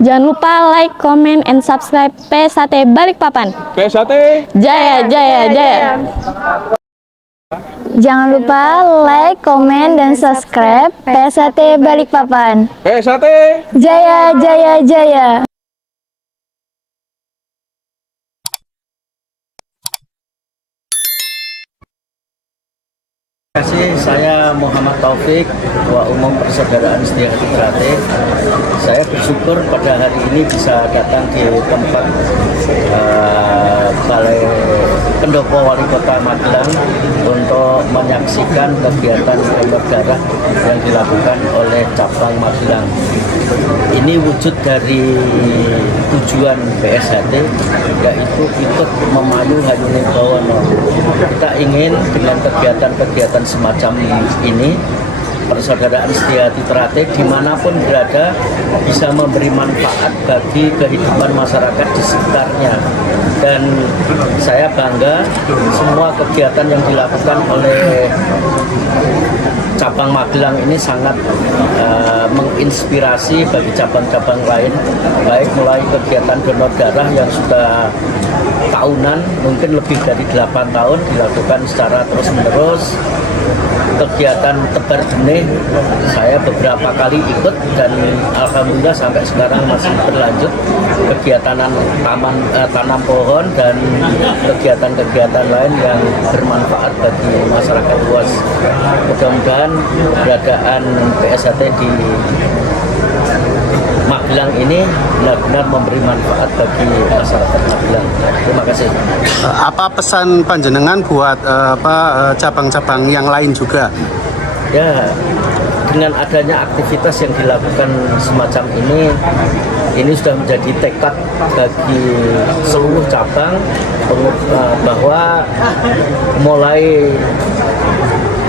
Jangan lupa like, comment, and subscribe PSHT Balikpapan. PSHT Jaya, jaya, jaya. Jangan lupa like, comment, dan subscribe PSHT Balikpapan. PSHT Jaya, jaya, jaya. Terima kasih, saya Muhammad Taufik, Ketua Umum Persaudaraan Setia Hati Teratik. Saya bersyukur pada hari ini bisa datang di tempat Balai Pendopo Wali Kota Magelang untuk menyaksikan kegiatan donor darah yang dilakukan oleh cabang Magelang. Ini wujud dari tujuan PSHT, yaitu ikut memayu Hayuning Bawono. Kita ingin dengan kegiatan-kegiatan semacam ini, Persaudaraan Setia Hati Teratik dimanapun berada bisa memberi manfaat bagi kehidupan masyarakat di sekitarnya. Dan saya bangga semua kegiatan yang dilakukan oleh cabang Magelang ini sangat menginspirasi bagi cabang-cabang lain, baik mulai kegiatan donor darah yang sudah tahunan, mungkin lebih dari 8 tahun dilakukan secara terus-menerus. Kegiatan tebar benih saya beberapa kali ikut dan alhamdulillah sampai sekarang masih berlanjut. Kegiatan tanam pohon dan kegiatan-kegiatan lain yang bermanfaat bagi masyarakat luas. Mudah-mudahan keberadaan PSHT di Magelang ini benar-benar memberi manfaat bagi masyarakat Magelang. Terima kasih. Apa pesan panjenengan buat cabang-cabang yang lain juga? Ya, dengan adanya aktivitas yang dilakukan semacam ini sudah menjadi tekad bagi seluruh cabang bahwa mulai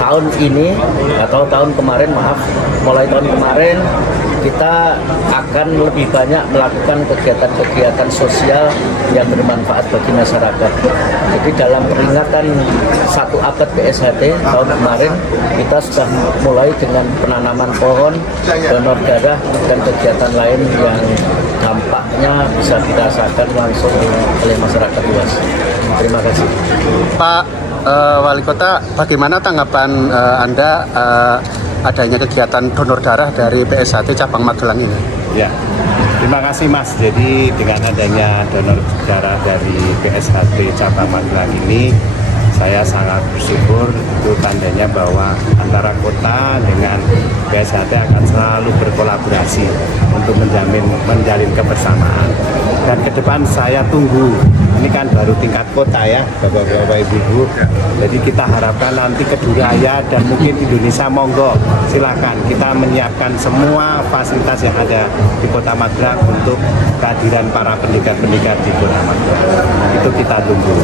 tahun ini atau tahun kemarin, mulai tahun kemarin kita akan lebih banyak melakukan kegiatan-kegiatan sosial yang bermanfaat bagi masyarakat. Jadi dalam peringatan 1 abad PSHT tahun kemarin, kita sudah mulai dengan penanaman pohon, donor darah, dan kegiatan lain yang dampaknya bisa dirasakan langsung oleh masyarakat luas. Terima kasih. Pak Wali Kota, bagaimana tanggapan Anda adanya kegiatan donor darah dari PSHT cabang Magelang ini? Ya, terima kasih Mas. Jadi dengan adanya donor darah dari PSHT cabang Magelang ini, saya sangat bersyukur. Itu tandanya bahwa antara kota dengan PSHT akan selalu berkolaborasi untuk menjalin kebersamaan. Dan ke depan saya tunggu, ini kan baru tingkat kota ya, Bapak-Bapak Ibu-Ibu. Jadi kita harapkan nanti ke Duraya dan mungkin Indonesia, monggo silakan kita menyiapkan semua fasilitas yang ada di Kota Magelang untuk kehadiran para pendekar-pendekar di Kota Magelang. Itu kita tunggu.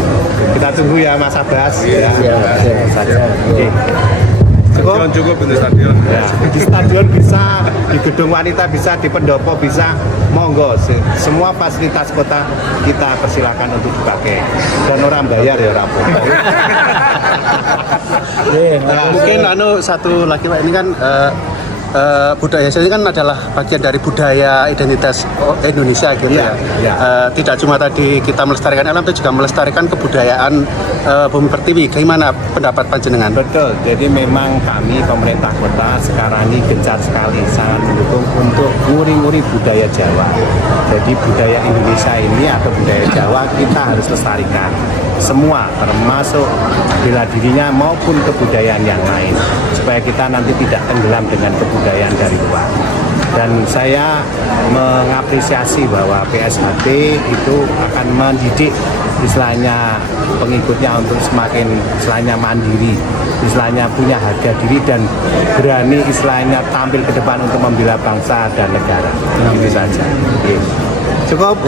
Kita tunggu ya Mas Abbas. Ya, saja. Oke. Cukup untuk stadion. Ya, di stadion bisa, di gedung wanita bisa, di pendopo bisa, monggo. Semua fasilitas kota kita persilakan untuk dipakai. Dan orang bayar ya orang Mungkin satu lagi Pak, ini kan budaya ini kan adalah bagian dari budaya identitas Indonesia gitu ya. Tidak cuma tadi kita melestarikan alam, tapi juga melestarikan kebudayaan Bumi Pertiwi. Gimana pendapat panjenengan? Betul, jadi memang kami pemerintah kota sekarang ini gencar sekali sangat mendukung untuk nguri-nguri budaya Jawa. Jadi budaya Indonesia ini atau budaya Jawa kita harus lestarikan semua, termasuk bela dirinya maupun kebudayaan yang lain, supaya kita nanti tidak tenggelam dengan kebudayaan dari luar. Dan saya mengapresiasi bahwa PSHT itu akan mendidik istilahnya pengikutnya untuk semakin istilahnya mandiri, istilahnya punya harga diri dan berani istilahnya tampil ke depan untuk membela bangsa dan negara. Itu saja. Cukup.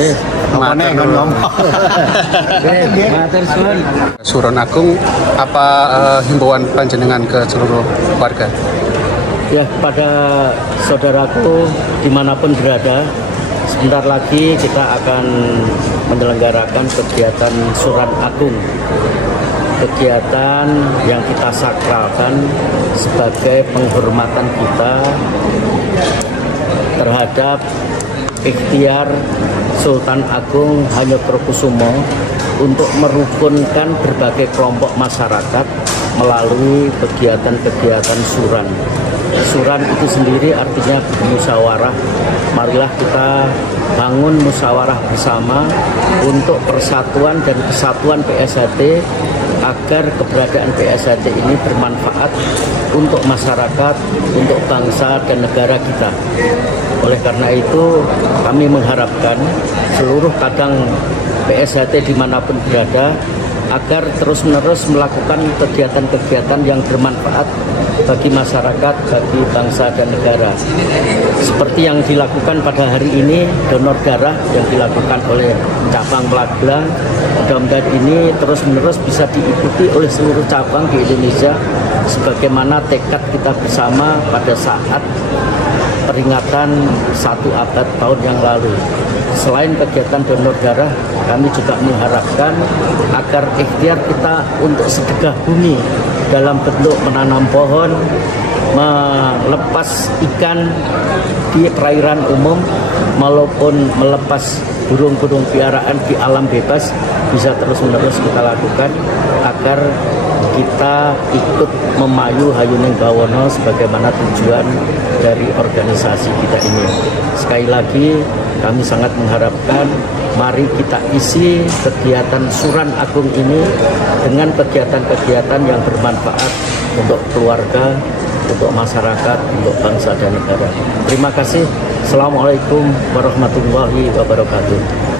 Suron Agung, apa himbauan panjenengan ke seluruh warga? Ya, pada saudaraku dimanapun berada, sebentar lagi kita akan menyelenggarakan kegiatan Suron Agung. Kegiatan yang kita sakralkan sebagai penghormatan kita terhadap ikhtiar Sultan Agung Hanyokrokusumo untuk merukunkan berbagai kelompok masyarakat melalui kegiatan-kegiatan suran. Suran itu sendiri artinya musyawarah. Marilah kita bangun musyawarah bersama untuk persatuan dan kesatuan PSHT agar keberadaan PSHT ini bermanfaat untuk masyarakat, untuk bangsa dan negara kita. Oleh karena itu kami mengharapkan seluruh kadang PSHT dimanapun berada agar terus-menerus melakukan kegiatan-kegiatan yang bermanfaat bagi masyarakat, bagi bangsa dan negara. Seperti yang dilakukan pada hari ini, donor darah yang dilakukan oleh cabang Magelang, mudah-mudahan ini terus-menerus bisa diikuti oleh seluruh cabang di Indonesia sebagaimana tekad kita bersama pada saat peringatan 1 abad tahun yang lalu. Selain kegiatan donor darah, kami juga mengharapkan agar ikhtiar kita untuk sedekah bumi dalam bentuk menanam pohon, melepas ikan di perairan umum, maupun melepas burung-burung piaraan di alam bebas bisa terus-menerus kita lakukan agar kita ikut memayu Hayuning Bawono sebagaimana tujuan dari organisasi kita ini. Sekali lagi kami sangat mengharapkan mari kita isi kegiatan Suran Agung ini dengan kegiatan-kegiatan yang bermanfaat untuk keluarga, untuk masyarakat, untuk bangsa dan negara. Terima kasih. Assalamualaikum warahmatullahi wabarakatuh.